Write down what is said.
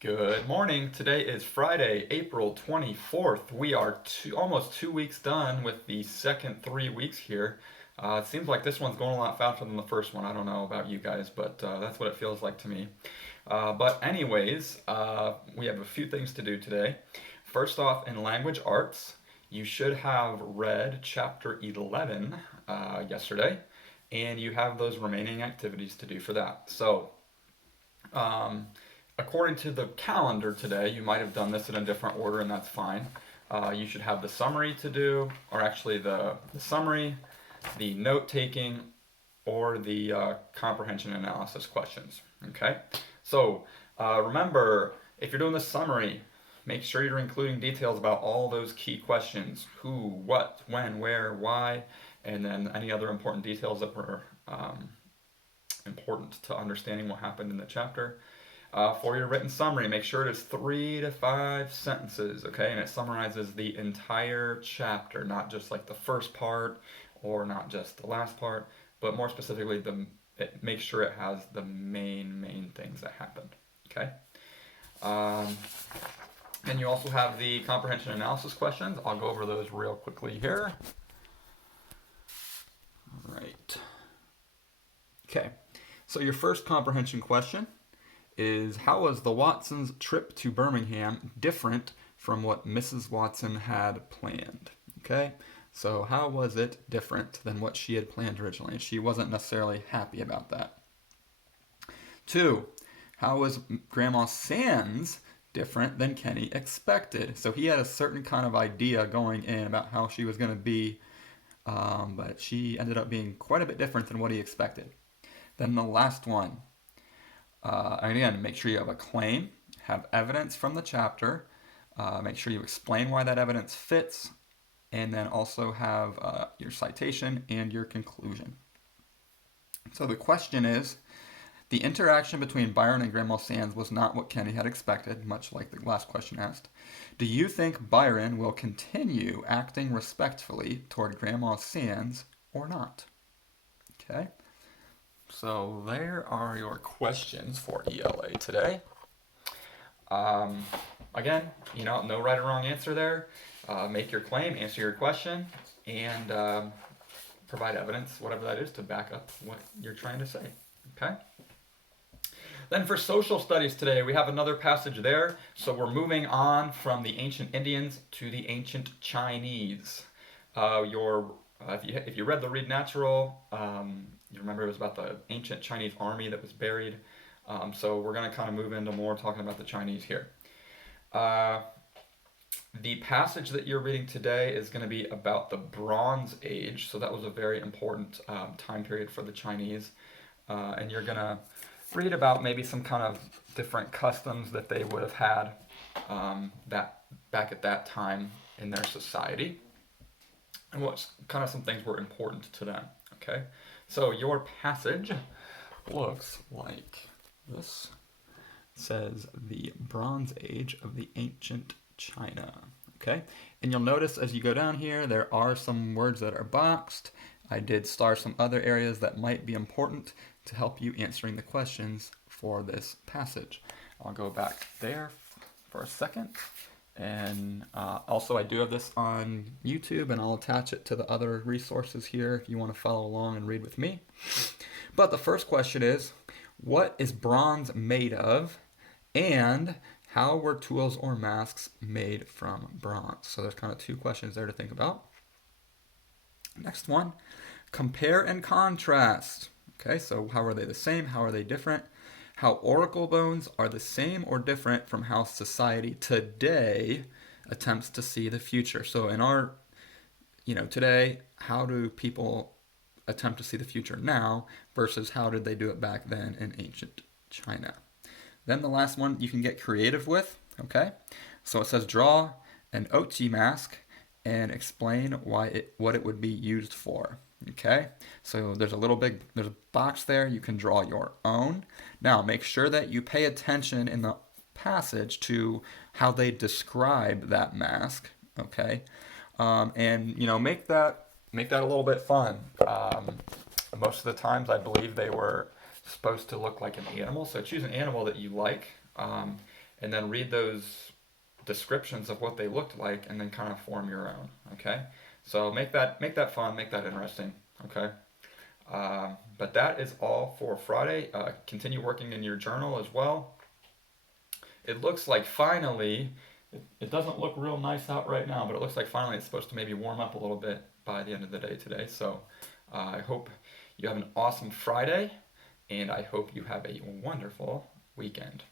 Good morning. Today is Friday, April 24th. We are almost 2 weeks done with the second 3 weeks here. It seems like this one's going a lot faster than the first one. I don't know about you guys, but that's what it feels like to me. But anyways, we have a few things to do today. First off, in language arts, you should have read chapter 11 yesterday, and you have those remaining activities to do for that. So, um, according to the calendar today, you might have done this in a different order, and that's fine. You should have the summary to do, or actually the summary, the note taking, or the comprehension analysis questions. Okay? So remember, if you're doing the summary, make sure you're including details about all those key questions: who, what, when, where, why, and then any other important details that were important to understanding what happened in the chapter. For your written summary, make sure it is 3 to 5 sentences, okay? And it summarizes the entire chapter, not just like the first part or not just the last part, but more specifically, make sure it has the main things that happened, okay? Um, and you also have the comprehension analysis questions. I'll go over those real quickly here. All right. Okay, so your first comprehension question is, how was the Watsons' trip to Birmingham different from what Mrs. Watson had planned? Okay, so how was it different than what she had planned originally? She wasn't necessarily happy about that. 2, how was Grandma Sands different than Kenny expected? So he had a certain kind of idea going in about how she was going to be, but she ended up being quite a bit different than what he expected. Then the last one, and again, make sure you have a claim, have evidence from the chapter, make sure you explain why that evidence fits, and then also have your citation and your conclusion. So the question is, the interaction between Byron and Grandma Sands was not what Kenny had expected, much like the last question asked. Do you think Byron will continue acting respectfully toward Grandma Sands or not? Okay. So there are your questions for ELA today. Um, Again, no right or wrong answer there. Make your claim, answer your question, and provide evidence, whatever that is, to back up what you're trying to say. Okay? Then for social studies today, we have another passage there. So we're moving on from the ancient Indians to the ancient Chinese. If you read the Read Natural, you remember it was about the ancient Chinese army that was buried. So we're going to kind of move into more talking about the Chinese here. The passage that you're reading today is going to be about the Bronze Age. So that was a very important time period for the Chinese. And you're going to read about maybe some kind of different customs that they would have had that back at that time in their society, and what kind of some things were important to them. Okay, so your passage looks like this. It says the Bronze Age of the ancient China. Okay, and you'll notice as you go down here, there are some words that are boxed. I did star some other areas that might be important to help you answering the questions for this passage. I'll go back there for a second. And also I do have this on YouTube, and I'll attach it to the other resources here if you want to follow along and read with me. But the first question is, what is bronze made of? And how were tools or masks made from bronze? So there's kind of 2 questions there to think about. Next one, compare and contrast. Okay, so how are they the same? How are they different? How oracle bones are the same or different from how society today attempts to see the future. So in our, today, how do people attempt to see the future now versus how did they do it back then in ancient China? Then the last one you can get creative with, okay? So it says draw an Ochi mask and explain what it would be used for. Okay, so there's a box there. You can draw your own. Now make sure that you pay attention in the passage to how they describe that mask. Okay, and make that a little bit fun. Most of the times, I believe they were supposed to look like an animal. So choose an animal that you like, and then read those descriptions of what they looked like, and then kind of form your own. Okay, so make that fun, make that interesting. Okay. But that is all for Friday. Continue working in your journal as well. It looks like finally, it doesn't look real nice out right now, but it looks like finally it's supposed to maybe warm up a little bit by the end of the day today. So I hope you have an awesome Friday, and I hope you have a wonderful weekend.